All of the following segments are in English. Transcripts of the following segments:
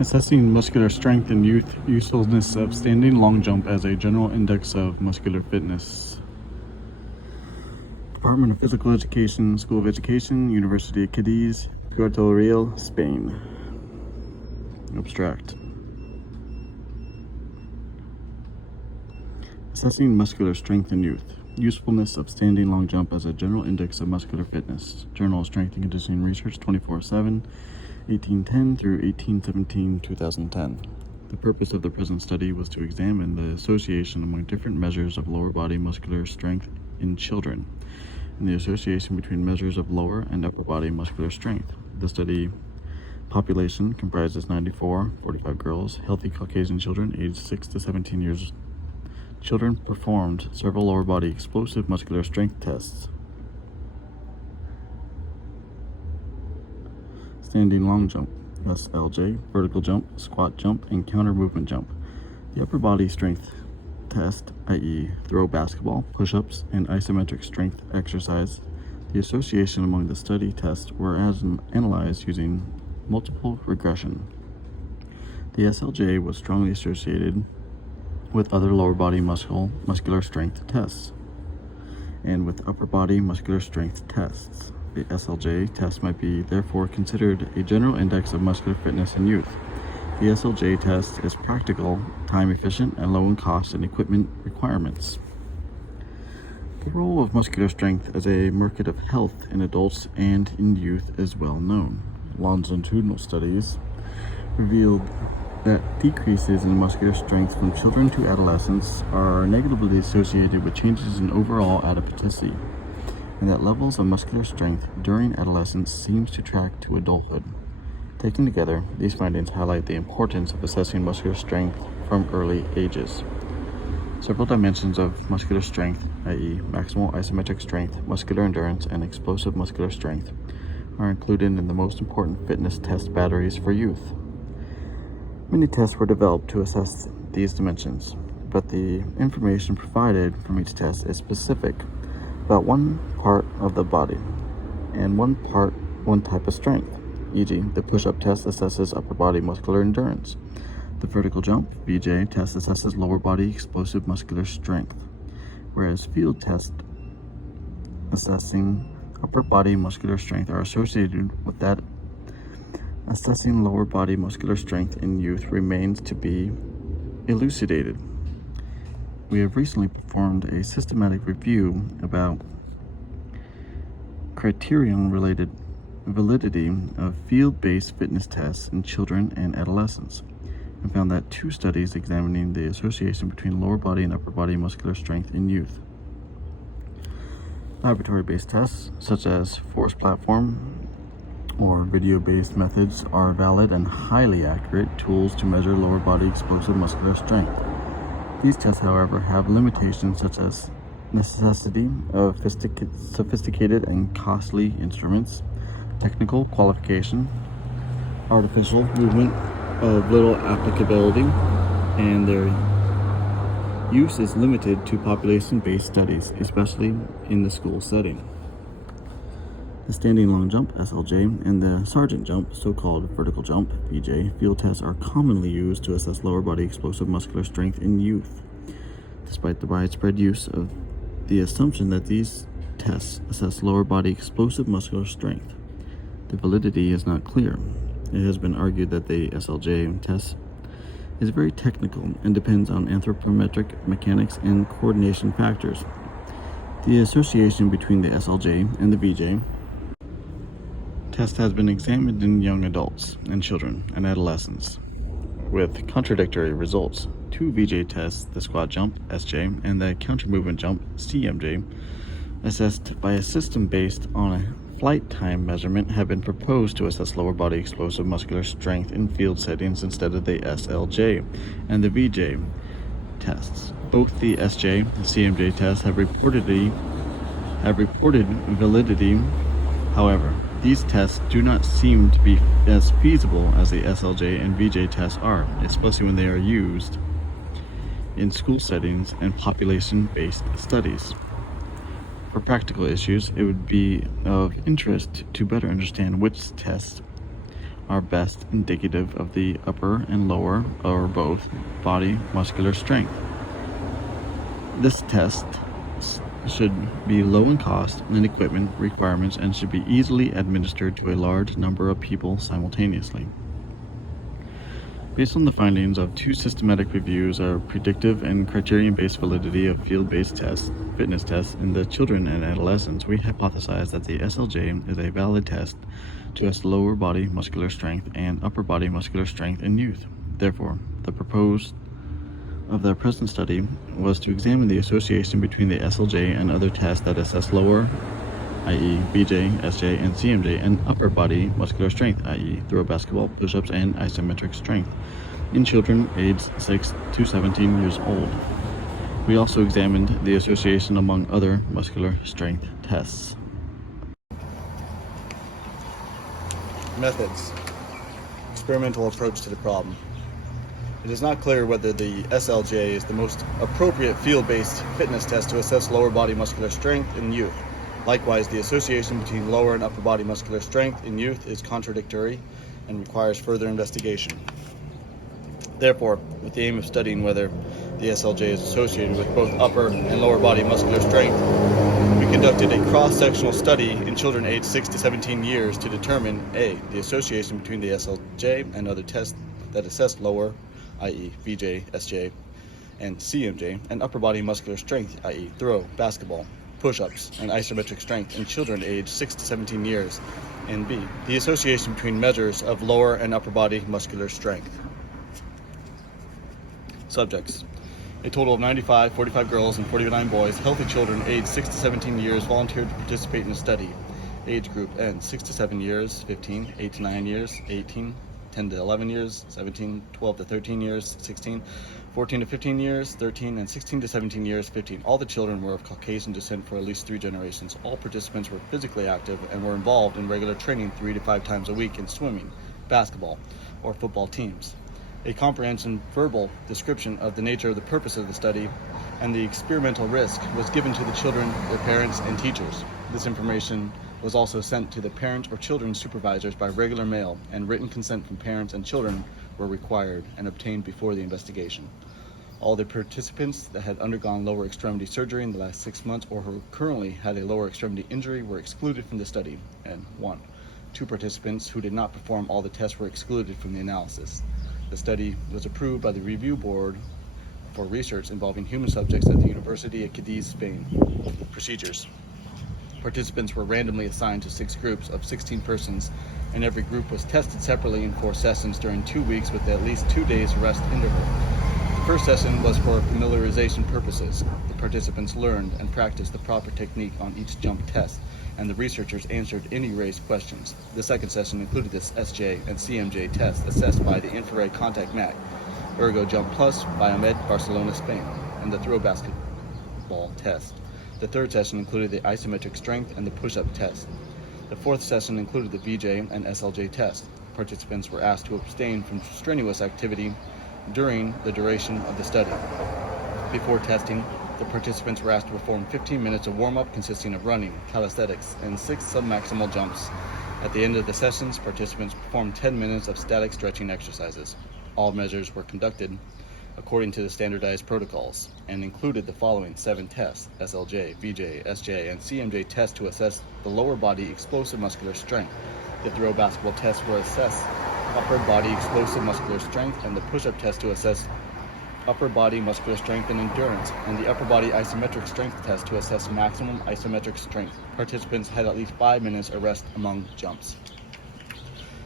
Assessing muscular strength in youth, usefulness of standing long jump as a general index of muscular fitness. Department of Physical Education, School of Education, University of Cadiz, Puerto Real, Spain. Abstract. Assessing muscular strength in youth, usefulness of standing long jump as a general index of muscular fitness. Journal of Strength and Conditioning Research 24/7, 1810 through 1817, 2010. The purpose of the present study was to examine the association among different measures of lower body muscular strength in children, and the association between measures of lower and upper body muscular strength. The study population comprises 45 girls, healthy Caucasian children aged 6 to 17 years. Children performed several lower body explosive muscular strength tests. Standing long jump, SLJ, vertical jump, squat jump, and counter movement jump. The upper body strength test, i.e. throw basketball, push-ups, and isometric strength exercise. The association among the study tests were analyzed using multiple regression. The SLJ was strongly associated with other lower body muscular strength tests and with upper body muscular strength tests. The SLJ test might be therefore considered a general index of muscular fitness in youth. The SLJ test is practical, time efficient, and low in cost and equipment requirements. The role of muscular strength as a marker of health in adults and in youth is well known. Longitudinal studies revealed that decreases in muscular strength from children to adolescents are negatively associated with changes in overall adipocity, and that levels of muscular strength during adolescence seems to track to adulthood. Taken together, these findings highlight the importance of assessing muscular strength from early ages. Several dimensions of muscular strength, i.e. maximal isometric strength, muscular endurance, and explosive muscular strength, are included in the most important fitness test batteries for youth. Many tests were developed to assess these dimensions, but the information provided from each test is specific about one part of the body and one type of strength. E.g., the push-up test assesses upper body muscular endurance. The vertical jump, VJ, test assesses lower body explosive muscular strength, whereas field tests assessing upper body muscular strength are associated with that. Assessing lower body muscular strength in youth remains to be elucidated. We have recently performed a systematic review about criterion-related validity of field-based fitness tests in children and adolescents, and found that 2 studies examining the association between lower body and upper body muscular strength in youth. Laboratory-based tests, such as force platform or video-based methods, are valid and highly accurate tools to measure lower body explosive muscular strength. These tests, however, have limitations such as necessity of sophisticated and costly instruments, technical qualification, artificial movement of little applicability, and their use is limited to population-based studies, especially in the school setting. The standing long jump, SLJ, and the sergeant jump, so-called vertical jump, VJ, field tests are commonly used to assess lower body explosive muscular strength in youth. Despite the widespread use of the assumption that these tests assess lower body explosive muscular strength, the validity is not clear. It has been argued that the SLJ test is very technical and depends on anthropometric mechanics and coordination factors. The association between the SLJ and the VJ test has been examined in young adults and children and adolescents, with contradictory results. 2 VJ tests, the squat jump, SJ, and the counter movement jump, CMJ, assessed by a system based on a flight time measurement, have been proposed to assess lower body explosive muscular strength in field settings instead of the SLJ and the VJ tests. Both the SJ and CMJ tests have reported validity. However, these tests do not seem to be as feasible as the SLJ and VJ tests are, especially when they are used in school settings and population-based studies. For practical issues, it would be of interest to better understand which tests are best indicative of the upper and lower, or both, body muscular strength. This test should be low in cost and equipment requirements and should be easily administered to a large number of people simultaneously. Based on the findings of 2 systematic reviews of predictive and criterion-based validity of field-based fitness tests in the children and adolescents, we hypothesize that the SLJ is a valid test to assess lower body muscular strength and upper body muscular strength in youth. Therefore, the purpose of the present study was to examine the association between the SLJ and other tests that assess lower, i.e. BJ, SJ, and CMJ, and upper body muscular strength, i.e. throw basketball, push-ups, and isometric strength, in children aged 6 to 17 years old. We also examined the association among other muscular strength tests. Methods. Experimental approach to the problem. It is not clear whether the SLJ is the most appropriate field-based fitness test to assess lower body muscular strength in youth. Likewise, the association between lower and upper body muscular strength in youth is contradictory and requires further investigation. Therefore, with the aim of studying whether the SLJ is associated with both upper and lower body muscular strength, we conducted a cross-sectional study in children aged 6 to 17 years to determine A. the association between the SLJ and other tests that assess lower, i.e. BJ, SJ, and CMJ, and upper body muscular strength, i.e. throw, basketball, push-ups, and isometric strength in children aged 6 to 17 years, and B. the association between measures of lower and upper body muscular strength. Subjects. A total of 45 girls and 49 boys, healthy children aged 6 to 17 years, volunteered to participate in the study. Age group N, 6 to 7 years, 15, 8 to 9 years, 18, 10 to 11 years, 17, 12 to 13 years, 16, 14 to 15 years, 13, and 16 to 17 years, 15. All the children were of Caucasian descent for at least 3 generations. All participants were physically active and were involved in regular training 3 to 5 times a week in swimming, basketball, or football teams. A comprehensive verbal description of the nature of the purpose of the study and the experimental risk was given to the children, their parents, and teachers. This information was also sent to the parent or children's supervisors by regular mail, and written consent from parents and children were required and obtained before the investigation. All the participants that had undergone lower extremity surgery in the last 6 months or who currently had a lower extremity injury were excluded from the study, and 2 participants who did not perform all the tests were excluded from the analysis. The study was approved by the review board for research involving human subjects at the University of Cadiz, Spain. Procedures. Participants were randomly assigned to 6 groups of 16 persons, and every group was tested separately in 4 sessions during 2 weeks with at least 2 days rest interval. The first session was for familiarization purposes. The participants learned and practiced the proper technique on each jump test, and the researchers answered any raised questions. The second session included the SJ and CMJ tests assessed by the infrared contact mat, Ergo Jump Plus, Biomed, Barcelona, Spain, and the throw basketball test. The third session included the isometric strength and the push-up test. The fourth session included the BJ and SLJ test. Participants were asked to abstain from strenuous activity during the duration of the study. Before testing, the participants were asked to perform 15 minutes of warm-up consisting of running, calisthenics, and 6 submaximal jumps. At the end of the sessions, participants performed 10 minutes of static stretching exercises. All measures were conducted according to the standardized protocols and included the following 7 tests: SLJ, BJ, SJ, and CMJ tests to assess the lower body explosive muscular strength. The throw basketball tests were assess upper body explosive muscular strength, and the push-up test to assess upper body muscular strength and endurance, and the upper body isometric strength test to assess maximum isometric strength. Participants had at least 5 minutes of rest among jumps.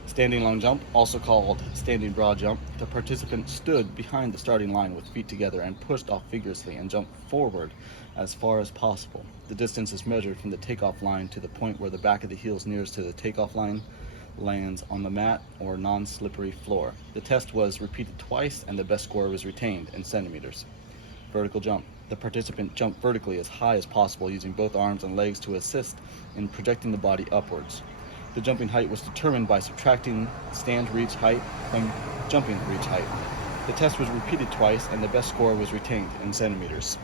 Standing long jump, also called standing broad jump, the participant stood behind the starting line with feet together and pushed off vigorously and jumped forward as far as possible. The distance is measured from the takeoff line to the point where the back of the heels nearest to the takeoff line lands on the mat or non-slippery floor. The test was repeated twice and the best score was retained in centimeters. Vertical jump. The participant jumped vertically as high as possible using both arms and legs to assist in projecting the body upwards. The jumping height was determined by subtracting stand reach height from jumping reach height. The test was repeated twice and the best score was retained in centimeters.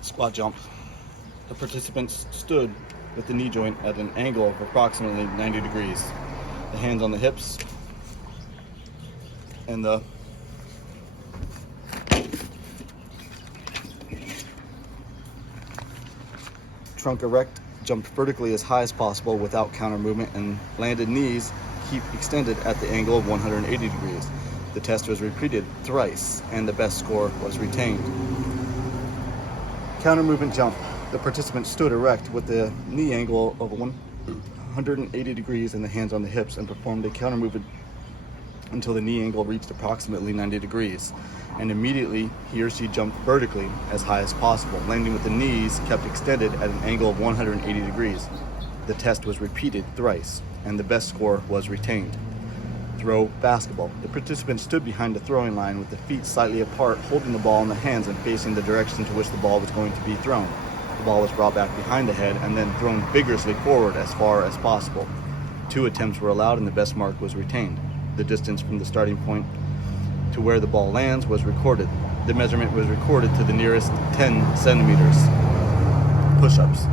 Squat jump. The participants stood with the knee joint at an angle of approximately 90 degrees. The hands on the hips and the trunk erect, jumped vertically as high as possible without counter movement, and landed knees keep extended at the angle of 180 degrees. The test was repeated thrice, and the best score was retained. Counter movement jump. The participant stood erect with the knee angle of 180 degrees and the hands on the hips, and performed a counter movement until the knee angle reached approximately 90 degrees. And immediately he or she jumped vertically as high as possible, landing with the knees kept extended at an angle of 180 degrees. The test was repeated thrice, and the best score was retained. Throw basketball. The participant stood behind the throwing line with the feet slightly apart, holding the ball in the hands and facing the direction to which the ball was going to be thrown. The ball was brought back behind the head and then thrown vigorously forward as far as possible. 2 attempts were allowed, and the best mark was retained. The distance from the starting point to where the ball lands was recorded. The measurement was recorded to the nearest 10 centimeters. Push-ups.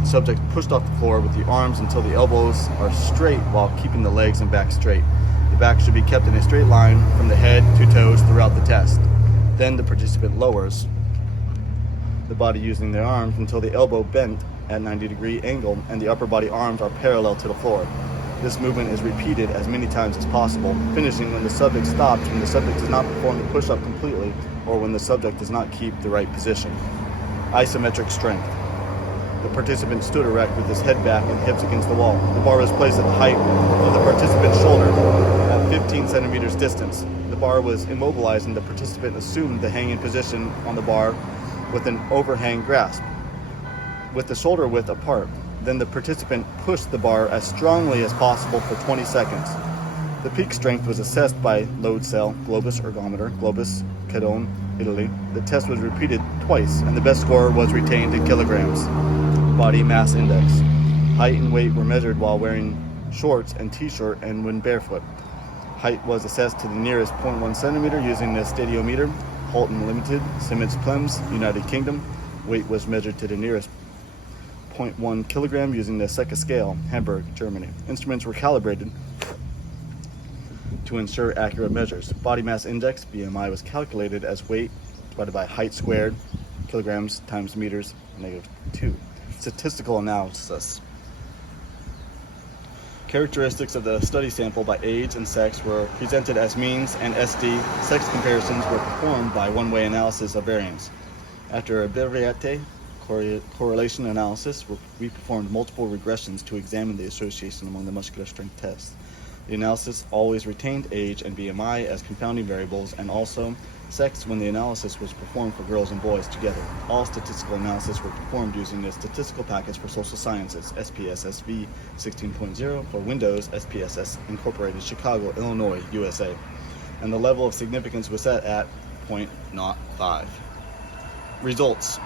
The subject pushed off the floor with the arms until the elbows are straight while keeping the legs and back straight. The back should be kept in a straight line from the head to toes throughout the test. Then the participant lowers the body using their arms until the elbow bent at 90-degree angle and the upper body arms are parallel to the floor. This movement is repeated as many times as possible, finishing when the subject stops, when the subject does not perform the push-up completely, or when the subject does not keep the right position. Isometric strength. The participant stood erect with his head back and hips against the wall. The bar was placed at the height of the participant's shoulder at 15 centimeters distance. The bar was immobilized and the participant assumed the hanging position on the bar with an overhang grasp, with the shoulder width apart. Then the participant pushed the bar as strongly as possible for 20 seconds. The peak strength was assessed by load cell, globus ergometer, globus cadone, Italy. The test was repeated twice, and the best score was retained in kilograms. Body mass index. Height and weight were measured while wearing shorts and t-shirt and when barefoot. Height was assessed to the nearest 0.1 centimeter using the stadiometer, Halton Limited, Siemens Plems, United Kingdom. Weight was measured to the nearest 0.1 kilogram using the Seca scale, Hamburg, Germany. Instruments were calibrated to ensure accurate measures. Body mass index, BMI, was calculated as weight divided by height squared, kilograms times meters, -2. Statistical analysis. Characteristics of the study sample by age and sex were presented as means, and SD sex comparisons were performed by one-way analysis of variance. After a bivariate correlation analysis, we performed multiple regressions to examine the association among the muscular strength tests. The analysis always retained age and BMI as confounding variables, and also sex when the analysis was performed for girls and boys together. All statistical analysis were performed using the statistical package for social sciences, SPSS v 16.0 for Windows, SPSS Incorporated, Chicago, Illinois, USA. And the level of significance was set at 0.05. Results.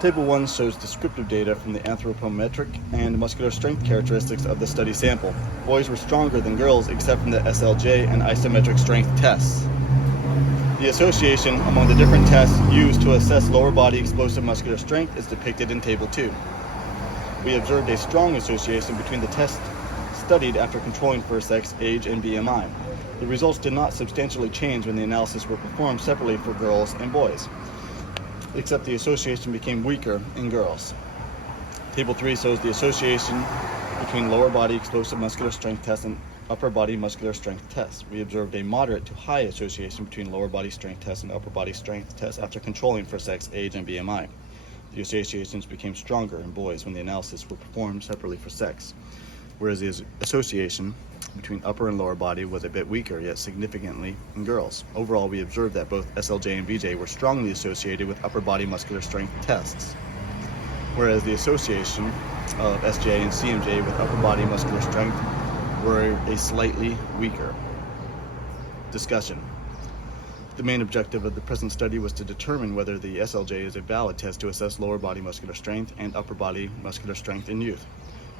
Table 1 shows descriptive data from the anthropometric and muscular strength characteristics of the study sample. Boys were stronger than girls except from the SLJ and isometric strength tests. The association among the different tests used to assess lower body explosive muscular strength is depicted in Table 2. We observed a strong association between the tests studied after controlling for sex, age, and BMI. The results did not substantially change when the analysis were performed separately for girls and boys, except the association became weaker in girls. Table 3 shows the association between lower body explosive muscular strength tests and upper body muscular strength tests. We observed a moderate to high association between lower body strength tests and upper body strength tests after controlling for sex, age, and BMI. The associations became stronger in boys when the analysis were performed separately for sex, whereas the association between upper and lower body was a bit weaker, yet significantly in girls. Overall, we observed that both SLJ and BJ were strongly associated with upper body muscular strength tests, whereas the association of SJ and CMJ with upper body muscular strength were a slightly weaker. Discussion. The main objective of the present study was to determine whether the SLJ is a valid test to assess lower body muscular strength and upper body muscular strength in youth.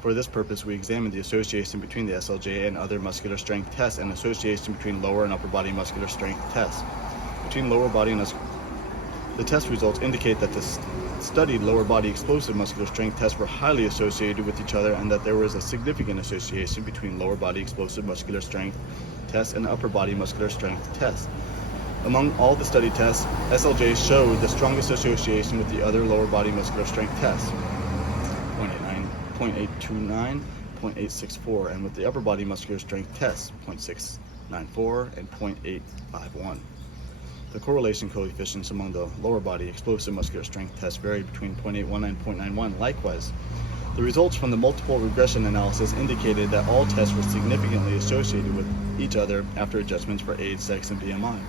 For this purpose, we examined the association between the SLJ and other muscular strength tests and association between lower and upper body muscular strength tests. Between lower body and the test results indicate that the studied lower body explosive muscular strength tests were highly associated with each other, and that there was a significant association between lower body explosive muscular strength tests and upper body muscular strength tests. Among all the study tests, SLJ showed the strongest association with the other lower body muscular strength tests, 0.89, 0.829, 0.864, and with the upper body muscular strength tests, 0.694 and 0.851. The correlation coefficients among the lower body explosive muscular strength tests varied between 0.81 and 0.91. Likewise, the results from the multiple regression analysis indicated that all tests were significantly associated with each other after adjustments for age, sex, and BMI,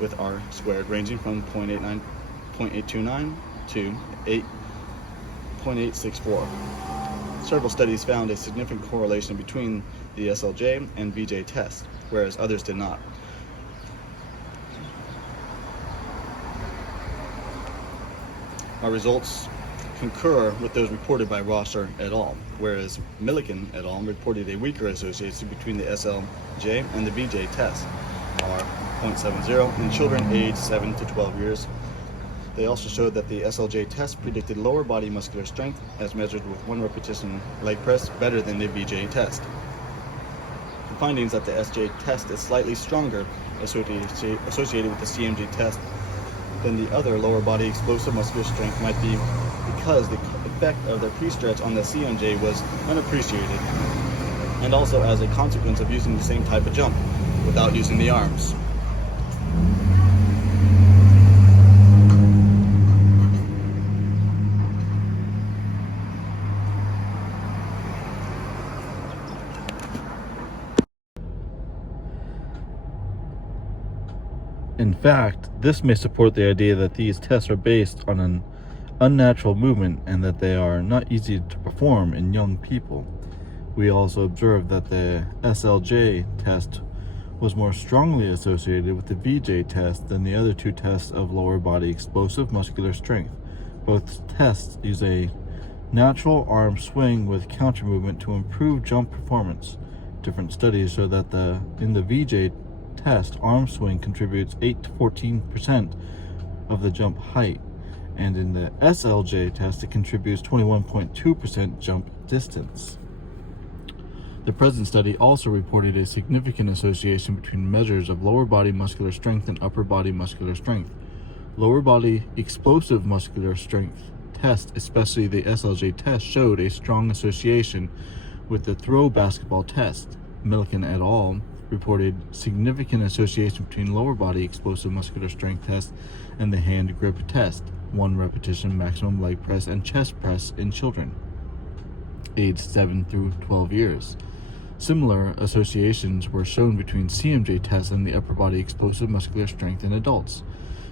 with R squared ranging from 0.829 to 0.864. Several studies found a significant correlation between the SLJ and VJ test, whereas others did not. Our results concur with those reported by Rosser et al., whereas Millikan et al. Reported a weaker association between the SLJ and the VJ test, R 0.70, in children aged 7 to 12 years. They also showed that the SLJ test predicted lower body muscular strength as measured with 1 repetition leg press better than the VJ test. The findings that the SJ test is slightly stronger associated with the CMJ test than the other lower body explosive muscular strength might be because the effect of the pre-stretch on the CMJ was unappreciated, and also as a consequence of using the same type of jump without using the arms. In fact, this may support the idea that these tests are based on an unnatural movement and that they are not easy to perform in young people. We also observed that the SLJ test was more strongly associated with the VJ test than the other 2 tests of lower body explosive muscular strength. Both tests use a natural arm swing with counter movement to improve jump performance. Different studies show that in the VJ test, arm swing contributes 8 to 14% of the jump height, and in the SLJ test it contributes 21.2% jump distance. The present study also reported a significant association between measures of lower body muscular strength and upper body muscular strength. Lower body explosive muscular strength test, especially the SLJ test, showed a strong association with the throw basketball test. Millikan et al. Reported significant association between lower body explosive muscular strength test and the hand grip test, 1 repetition maximum leg press and chest press in children aged 7 through 12 years. Similar associations were shown between CMJ tests and the upper body explosive muscular strength in adults.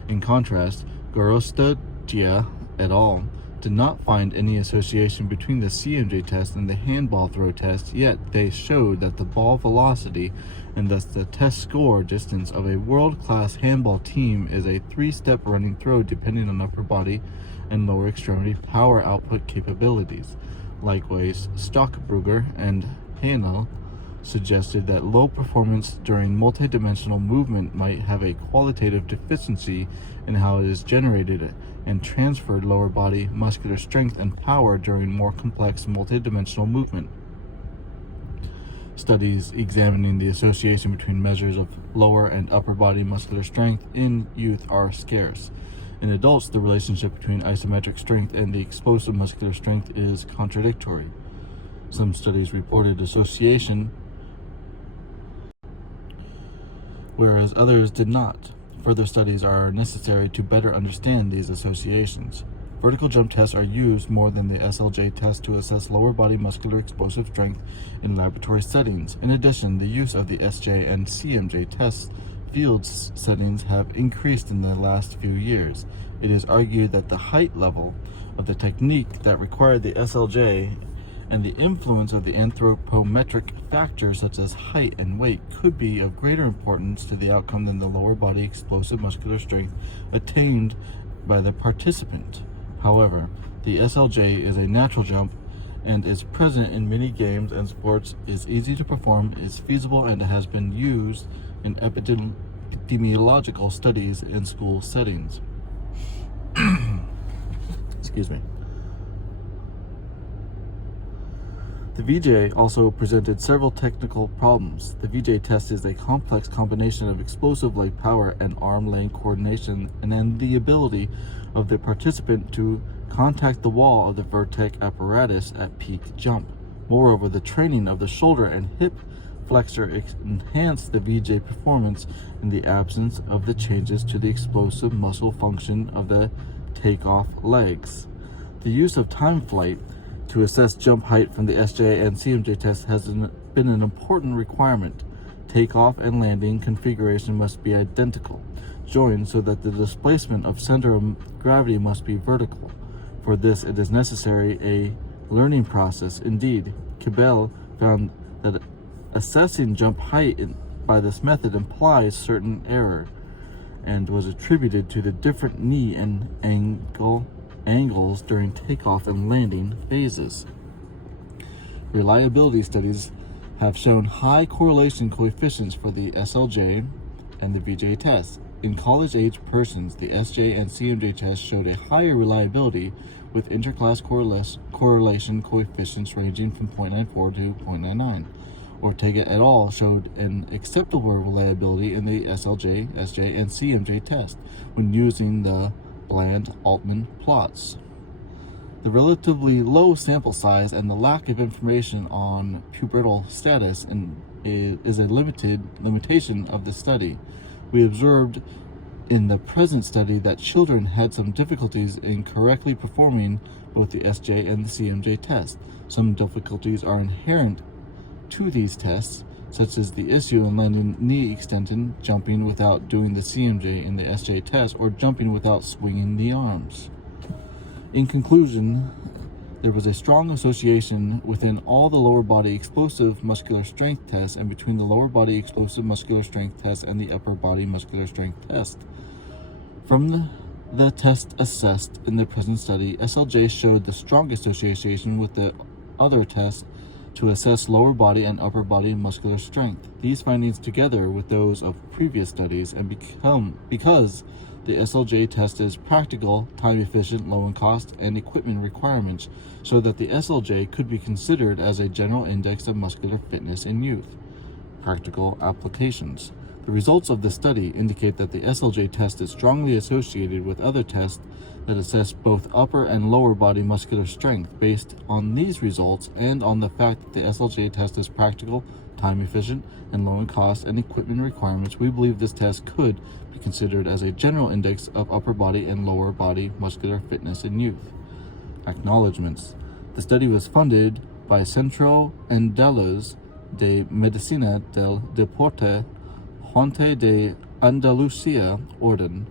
In contrast, Gorostagia et al. Did not find any association between the CMJ test and the handball throw test, yet they showed that the ball velocity and thus the test score distance of a world-class handball team is a 3-step running throw depending on upper body and lower extremity power output capabilities. Likewise, Stockbrugger and Hanel suggested that low performance during multidimensional movement might have a qualitative deficiency in how it is generated and transferred lower body muscular strength and power during more complex multidimensional movement. Studies examining the association between measures of lower and upper body muscular strength in youth are scarce. In adults, the relationship between isometric strength and the explosive muscular strength is contradictory. Some studies reported association, whereas others did not. Further studies are necessary to better understand these associations. Vertical jump tests are used more than the SLJ test to assess lower body muscular explosive strength in laboratory settings. In addition, the use of the SJ and CMJ test field settings have increased in the last few years. It is argued that the height level of the technique that required the SLJ and the influence of the anthropometric factors such as height and weight could be of greater importance to the outcome than the lower body explosive muscular strength attained by the participant. However, the SLJ is a natural jump and is present in many games and sports, is easy to perform, is feasible, and has been used in epidemiological studies in school settings. Excuse me. The VJ also presented several technical problems. The VJ test is a complex combination of explosive leg power and arm-length coordination, and then the ability of the participant to contact the wall of the vertex apparatus at peak jump. Moreover, the training of the shoulder and hip flexor enhanced the VJ performance in the absence of the changes to the explosive muscle function of the takeoff legs. The use of time flight to assess jump height from the SJ and CMJ test has been an important requirement. Takeoff and landing configuration must be identical, joined so that the displacement of center of gravity must be vertical. For this, it is necessary a learning process. Indeed, Cabell found that assessing jump height by this method implies certain error and was attributed to the different knee and angles during takeoff and landing phases. Reliability studies have shown high correlation coefficients for the SLJ and the VJ test. In college-age persons, the SJ and CMJ tests showed a higher reliability with interclass correlation coefficients ranging from 0.94 to 0.99. Ortega et al. Showed an acceptable reliability in the SLJ, SJ, and CMJ test when using the Bland-Altman plots. The relatively low sample size and the lack of information on pubertal status is a limitation of the study. We observed in the present study that children had some difficulties in correctly performing both the SJ and the CMJ test. Some difficulties are inherent to these tests, such as the issue in landing knee extension, jumping without doing the CMJ in the SJ test, or jumping without swinging the arms. In conclusion, there was a strong association within all the lower body explosive muscular strength tests and between the lower body explosive muscular strength test and the upper body muscular strength test. From the test assessed in the present study, SLJ showed the strongest association with the other tests to assess lower body and upper body muscular strength. These findings, together with those of previous studies, and because the SLJ test is practical, time efficient, low in cost, and equipment requirements, show that the SLJ could be considered as a general index of muscular fitness in youth. Practical applications. The results of the study indicate that the SLJ test is strongly associated with other tests that assess both upper and lower body muscular strength. Based on these results and on the fact that the SLJ test is practical, time efficient, and low in cost and equipment requirements, we believe this test could be considered as a general index of upper body and lower body muscular fitness in youth. Acknowledgements. The study was funded by Centro Andaluz de Medicina del Deporte, Junta de Andalucía, Orden,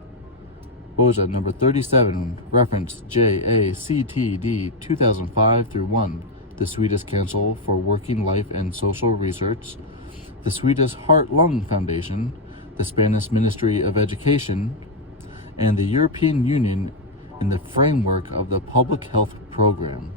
Boja number 37, reference JACTD 2005-1, the Swedish Council for Working Life and Social Research, the Swedish Heart-Lung Foundation, the Spanish Ministry of Education, and the European Union in the framework of the Public Health Program.